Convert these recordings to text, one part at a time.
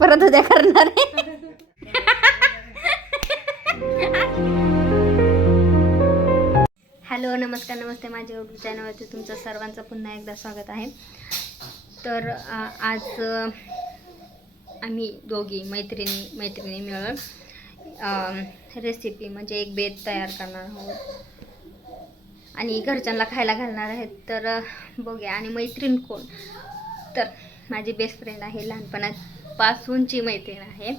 परत उद्या करणार हॅलो नमस्कार नमस्ते. माझ्या यूट्यूब चॅनलवरती तुमचं सर्वांचं पुन्हा एकदा स्वागत आहे. तर आज आम्ही दोघी मैत्रिणी मैत्रिणी मिळून रेसिपी म्हणजे एक बेत तयार करणार आहोत. आणि घरच्यांना खायला घालणार आहेत. तर बघूया. आणि मैत्रीण कोण? तर माझी बेस्ट फ्रेंड आहे लहानपणापासूनची मैत्रीण आहे.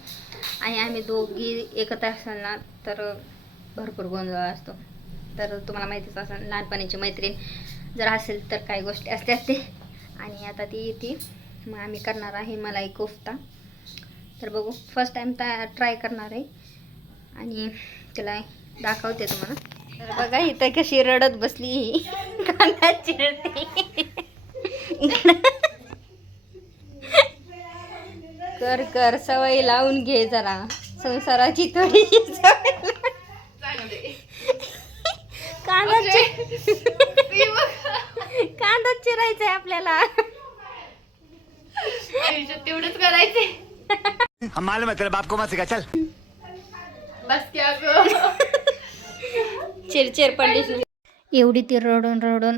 आणि आम्ही दोघी एकत्र असाल ना तर भरपूर गोंधळ असतो. तर तुम्हाला माहितीच असेल लहानपणीची मैत्रीण जर असेल तर काही गोष्टी असतात ते. आणि आता ती येते. मग आम्ही करणार आहे मलाई कोफ्ता. तर बघू फर्स्ट टाईम ट्राय करणार आहे. आणि तिला दाखवते तुम्हाला. तर बघा इथं कशी रडत बसली ही. कांदा चिरते. कर कर सवय लावून घे जरा. संसाराची. चांगले कांदा चि- कांदा चिरायचा आहे आपल्याला तेवढंच करायचे हम मालूम है तेरे बाप को मत सिखा चल। बस क्या चिरचिर पडली एवढी ती रडून रडून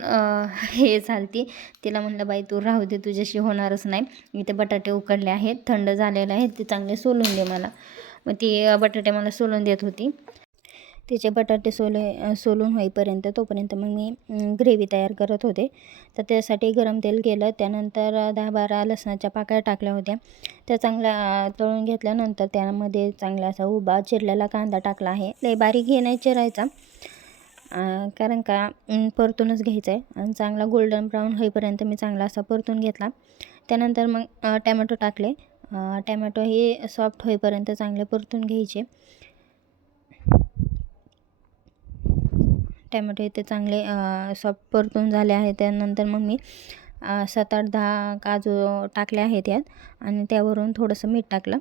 हे झालती. तिला म्हणलं बाई तू राहू दे तुझ्याशी होणारच नाही. इथे बटाटे उकडले आहेत थंड झालेले आहेत ते चांगले सोलून दे मला. मग ती बटाटे मला सोलून देत होती. तिचे बटाटे सोले सोलून होईपर्यंत तोपर्यंत मग मी ग्रेव्ही तयार करत होते. तर त्यासाठी गरम तेल केलं त्यानंतर दहा बारा लसणाच्या पाकळ्या टाकल्या होत्या. त्या चांगल्या तळून घेतल्यानंतर त्यामध्ये चांगला असा उभा चिरलेला कांदा टाकला आहे. लय बारीक घे नाही चिरायचा. कारण का परतूनच घ्यायचं आहे आणि चांगला गोल्डन ब्राऊन होईपर्यंत मी चांगला असा परतून घेतला. त्यानंतर मग टॅमॅटो टाकले. टॅमॅटो हे सॉफ्ट होईपर्यंत चांगले परतून घ्यायचे. टॅमॅटो इथे चांगले सॉफ्ट परतून झाले आहे. त्यानंतर मग मी सात आठ दहा काजू टाकले आहेत यात. आणि त्यावरून थोडंसं मीठ टाकलं.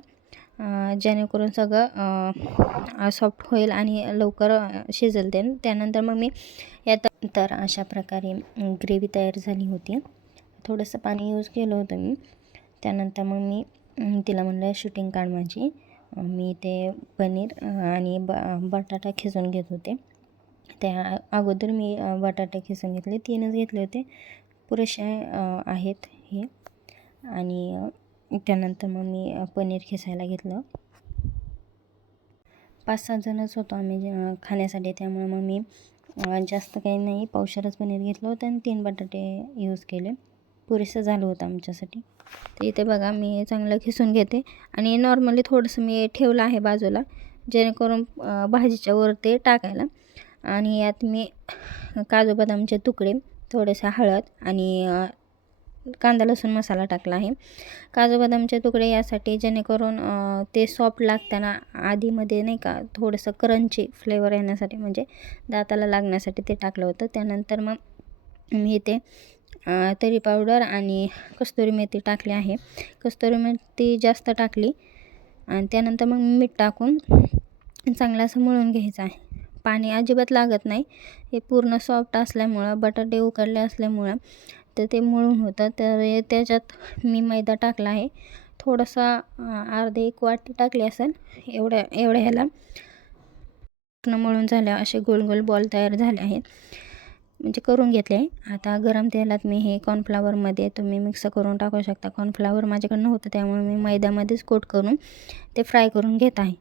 जेणेकरून सगळं सॉफ्ट होईल आणि लवकर शिजेल ते त्यानंतर मग मी यात तर अशा प्रकारे ग्रेव्ही तयार झाली होती. थोडंसं पाणी यूज केलं होतं मी. त्यानंतर मग मी तिला म्हणलं शूटिंग काढ माझी. मी ते पनीर आणि ब बटाटा खिसून घेत होते. त्या अगोदर मी बटाटे खिसून घेतले. तीनच घेतले होते. पुरेसे आहेत हे. आणि त्यानंतर मग मी पनीर खेसायला घेतलं. पाच सात जणच होतो आम्ही खाण्यासाठी. त्यामुळे मग मी जास्त काही नाही पावशरच पनीर घेतलं होतं आणि तीन बटाटे यूज केले. पुरेसं झालं होतं आमच्यासाठी. तर इथे बघा मी चांगलं खिसून घेते. आणि नॉर्मली थोडंसं मी ठेवलं आहे बाजूला जेणेकरून भाजीच्या वर ते टाकायला. आणि यात मी काजू बदामचे तुकडे थोडेसे हळद आणि कांदा लसूण मसाला टाकला आहे. काजू बदामचे तुकडे यासाठी जेणेकरून ते सॉफ्ट लागताना आधीमध्ये नाही का थोडंसं क्रंची फ्लेवर येण्यासाठी म्हणजे दाताला लागण्यासाठी ते टाकलं होतं. त्यानंतर मग मी ते तरी पावडर आणि कस्तुरी मेथी टाकली आहे. कस्तुरी मेथी जास्त टाकली आणि त्यानंतर मग मीठ टाकून चांगलं असं मळून घ्यायचं आहे. पाणी अजिबात लागत नाही. हे पूर्ण सॉफ्ट असल्यामुळं बटाटे उकडले असल्यामुळं तर ते मळून होतं. तर त्याच्यात मी मैदा टाकला आहे. थोडासा अर्धे एक वाटी टाकली असेल एवढ्या एवढ्या ह्याला. न मळून झाल्या असे गोल गोल बॉल तयार झाले आहेत. म्हणजे करून घेतले आता गरम तेलात मी हे कॉर्नफ्लावरमध्ये तुम्ही मिक्स करून टाकू शकता. कॉर्नफ्लावर माझ्याकडनं होतं त्यामुळे मी मैद्यामध्येच कोट करून ते फ्राय करून घेत आहे.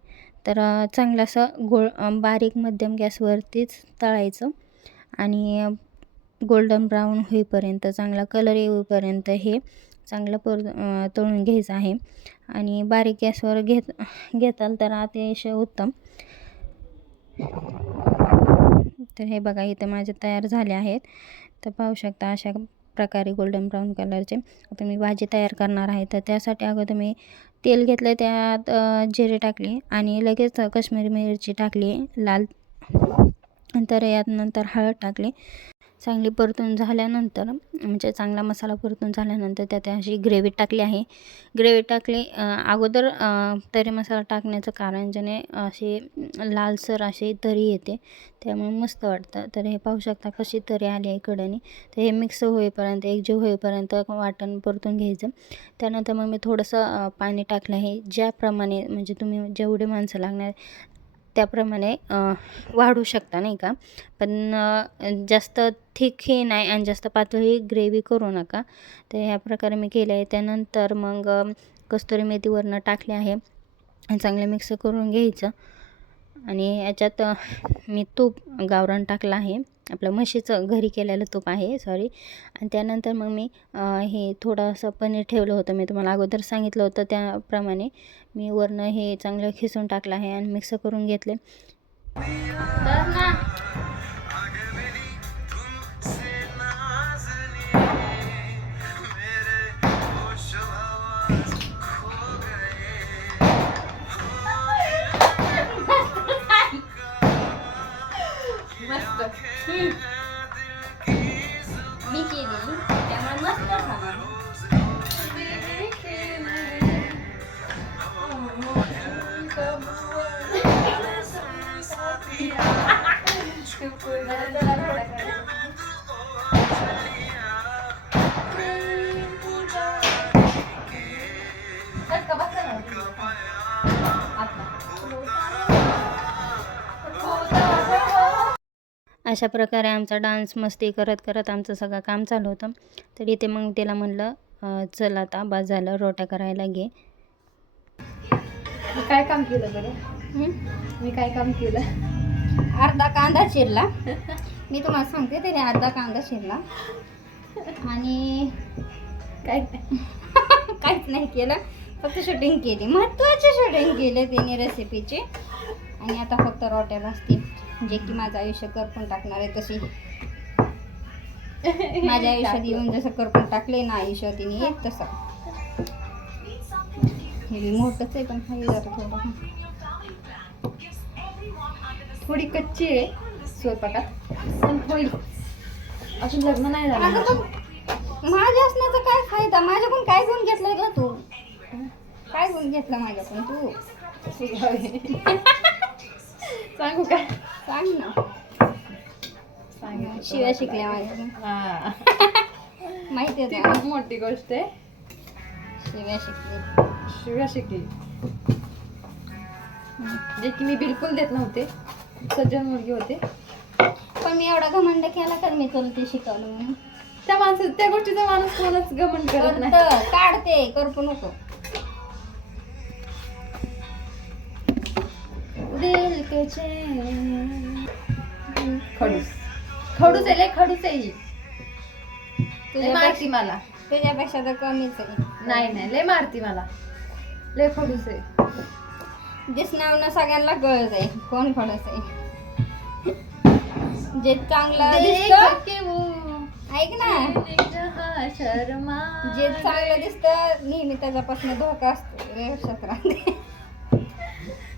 तर चांगलं असं गोळ बारीक मध्यम गॅसवरतीच तळायचं. आणि गोल्डन ब्राऊन होईपर्यंत चांगला कलर येऊपर्यंत हे चांगलं पर तळून घ्यायचं आहे. आणि बारीक गॅसवर घेत घेताल तर अतिशय उत्तम. तर हे बघा इथं माझे तयार झाले आहेत. तर पाहू शकता अशा प्रकारे गोल्डन ब्राऊन कलरचे. आता मी भाजी तयार करणार आहे. तर त्यासाठी अगोदर मी तेल घेतलं त्यात जिरे टाकले आणि लगेच कश्मीरी मिरची टाकली लाल तर यात नंतर हळद टाकली. चांगली परतून झाल्यानंतर म्हणजे चांगला मसाला परतून झाल्यानंतर त्यात अशी ग्रेव्ही टाकली आहे. ग्रेव्ही टाकली अगोदर तरी मसाला टाकण्याचं कारण ज्याने अशी लालसर अशी तरी येते त्यामुळे मस्त वाटतं. तर हे पाहू शकता कशी तरी आली आहे कडेने तर हे मिक्स होईपर्यंत एकजीव होईपर्यंत वाटण परतून घ्यायचं. त्यानंतर मग मी थोडंसं पाणी टाकलं आहे. ज्याप्रमाणे म्हणजे तुम्ही जेवढे माणसं लागणार त्याप्रमाणे वाढू शकता नाही का? पण जास्त थिक हे नाही आणि जास्त पातळी ग्रेव्ही करू नका. तर ह्या प्रकारे मी केले आहे. त्यानंतर मग कस्तुरी मेथीवरनं टाकले आहे. आणि चांगलं मिक्स करून घ्यायचं. आणि याच्यात मी तूप गावरान टाकलं आहे. आपलं म्हशीचं घरी केलेलं तूप आहे सॉरी आणि त्यानंतर मग मी हे थोडंसं पनीर ठेवलं होतं. मी तुम्हाला अगोदर सांगितलं होतं त्याप्रमाणे. मी वरनं हे चांगलं खिसून टाकलं आहे आणि मिक्स करून घेतले. अशा प्रकारे आमचा डान्स मस्ती करत करत आमचं सगळं काम चालू होतं. तर इथे मग तिला म्हणलं चल आता बस झालं रोट्या करायला घे. काय काम केलं बरं? मी काय काम केलं? अर्धा कांदा चिरला. मी तुम्हाला सांगते त्याने अर्धा कांदा शिरला. आणि काय काहीच नाही केलं फक्त शूटिंग केली. महत्त्वाची शूटिंग केले त्याने रेसिपीची आणि आता फक्त रोट्या असतील जे की माझं आयुष्य करपून टाकणार आहे तशी. माझ्या आयुष्यात येऊन जसं करपून टाकले ना आयुष्य तिने एक तसं. हे मोठंच आहे पण खाली जातं थोडं. थोडी कच्ची आहे स्वयंपाकात. अजून लग्न नाही झालं. पण माझ्या असण्याचा काय फायदा? माझ्याकडून काय गुण घेतलं ग तू? काय गुण घेतला माझ्याकडून तू? सांगू का? सांग ना. शिव्या शिकल्या माझ्याकडून. हा. माहिती आहे खूप मोठी गोष्ट आहे. शिव्या शिकली. शिव्या शिकली. जे की मी बिलकुल देत नव्हते. सज्जन मुलगी होते. पण मी एवढा घमंड केला तर मी तुला ते शिकवलं म्हणून. त्या माणसं त्या गोष्टीचा माणूस कोणच गमन करत नाही. करतं, काढते करपू नको. दिल के चैन. खडूस. खडूस आहे लय खडूस आहे ही. लय तुझ्यापेक्षा मारती मला. तुझ्यापेक्षा तर कमीच आहे. नाही नाही लय मारती मला. लय खडूस आहे. दिसण्यावरनं सगळ्यांना कळत आहे कोण खडस आहे. जे चांगलं दिसतं. ऐक ना. शर्मा जे चांगलं दिसतं नेहमी त्याच्यापासून धोका असतो. राहते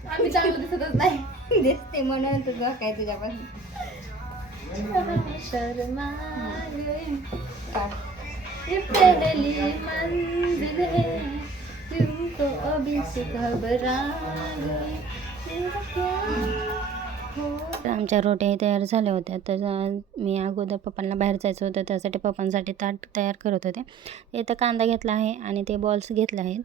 आम्ही चांगलं दिसतच नाही. दिसते म्हणून तर धोका आहे तुझ्यापासून. शर्मा काढ. ये पहली मंजिल है. तुमको अभी से घबरा गई तर आमच्या रोट्याही तयार झाल्या होत्या. तर मी अगोदर पप्पांना बाहेर जायचं होतं. त्यासाठी पप्पांसाठी ताट तयार करत होते. इथं कांदा घेतला आहे आणि ते बॉल्स घेतले आहेत.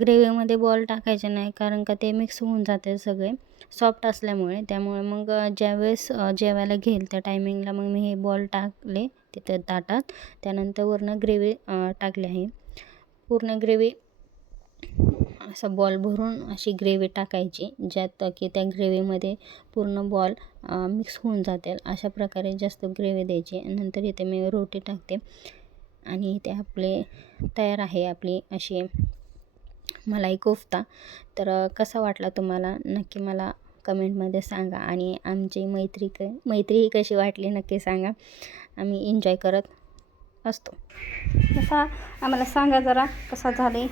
ग्रेव्हीमध्ये बॉल टाकायचे नाही कारण का ते मिक्स होऊन जाते सगळे. सॉफ्ट असल्यामुळे. त्यामुळे मग ज्यावेळेस जेवायला घेईल त्या टायमिंगला मग मी हे बॉल टाकले तिथं ताटात. त्यानंतर वरनं ग्रेव्ही टाकली आहे. पूर्ण ग्रेव्ही असं बॉल भरून अशी ग्रेव्ही टाकायची ज्यात की त्या ग्रेव्हीमध्ये पूर्ण बॉल मिक्स होऊन जातील. अशा प्रकारे जास्त ग्रेव्ही द्यायची. नंतर इथे मी रोटी टाकते. आणि इथे आपले तयार आहे आपली अशी मलाई कोफ्ता. तर कसा वाटला तुम्हाला? नक्की मला कमेंटमध्ये सांगा. आणि आमची मैत्री क मैत्रीही कशी वाटली नक्की सांगा. आम्ही एन्जॉय करत असतो. कसा आम्हाला सांगा जरा कसा झाले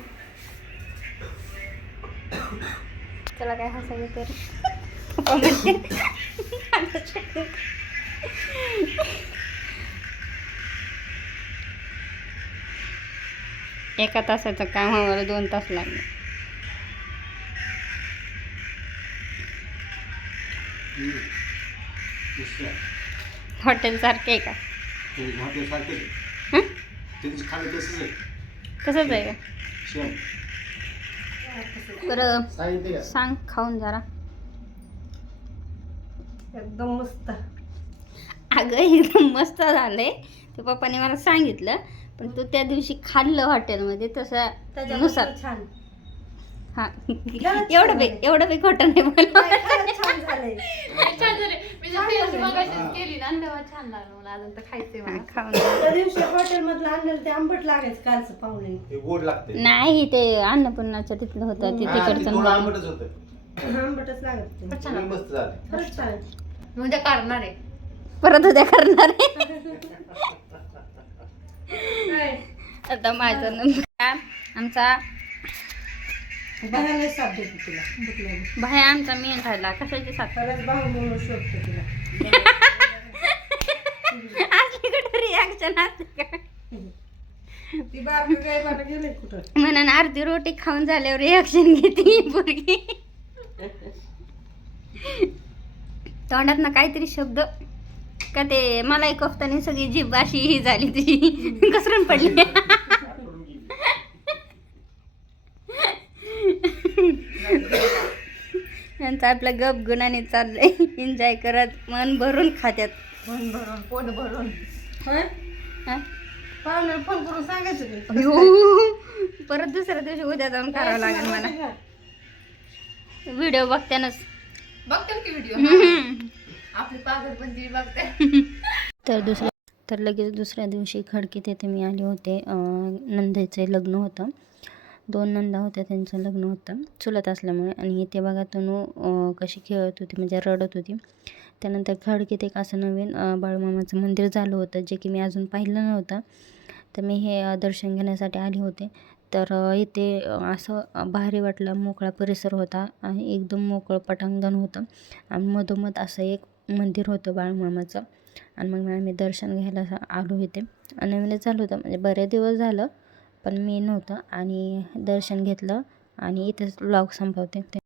त्याला काय हसा तर एका तासाचं काम आम्हाला दोन तास लागले. हॉटेल सारखे का? हॉटेल सारखे कसंच आहे. का? बरं सांग खाऊन जरा. एकदम मस्त. अगं एकदम मस्त झालंय. ते पप्पाने मला सांगितलं पण तू त्या दिवशी खाल्लं हॉटेलमध्ये तसं नुसार छान. हा. एवढं बे एवढं बे खोटं नाही बोल छान झालंय छान झाले? मी जर टेस्ट मगाशीच केली ना तेव्हा छान लागलं मला अजून तर खायचंय मला. खाऊन त्या दिवशी हॉटेल मधलं आणलेलं ते आंबट लागायचं कालचं पाहुणे. ते गोड लागते नाही ते अन्नपूर्णाचं तिथलं होतं ते हा, ते थोडं. आंबटच होतं. आंबटच लागत ते. पण छान लय लागलं. मस्त झालं. खरंच छान मी उद्या काढणार आहे. परत उद्या करणार आहे. काय? आता माझं नंबर आमचा बाहेर साथ देते तुला. भूक लागली. भाया आमचा मेन राहिला. कशाची साथ खरंच भाऊ म्हणून शोधतो तुला. असली कुठं रिॲक्शन असते का? ती बारकं काय बारकं गेले कुठं? म्हणून अर्धी रोटी खाऊन झाल्यावर रिॲक्शन घेते ही पोरगी. तोंडात ना काहीतरी शब्द. का ते मला एक कफ्तानी सगळी जीभ अशी ही झाली तुझी घसरून पडली? यांचं आपलं गप गुणाने चाललंय. एन्जॉय करत मन भरून खात्यात. मन भरून पोट भरून. हा? पाहुण्याला फोन करून सांगायचं की अयो, परत दुसऱ्या दिवशी उद्या जाऊन करावं लागेल मला. व्हिडिओ बघत्यानच. बघते की व्हिडिओ आपली पागल पण ती बघते तर दुसऱ्या तर लगेच दुसऱ्या दिवशी खडकीत येथे मी आले होते. अं, नंदेचे लग्न होतं. दोन नंदा होत्या त्यांचं लग्न होतं. चुलत असल्यामुळे. आणि ते बघा तनू कशी खेळत होती म्हणजे रडत होती. त्यानंतर खडकीत एक असं नवीन बाळूमामाचं मंदिर झालं होतं जे की मी अजून पाहिलं नव्हतं. तर मी हे दर्शन घेण्यासाठी आले होते. तर इथे असं भारी वाटलं. मोकळा परिसर होता. आणि एकदम मोकळं पटांगण होतं. आणि मधोमध असं एक मंदिर होतं बाळूमामाचं. आणि मग आम्ही दर्शन घ्यायला आलो इथे. आणि नवीनच झालं होतं. म्हणजे बरे दिवस झालं. पण मी नव्हतं आणि दर्शन घेतलं आणि इथेच ब्लॉग संपवते.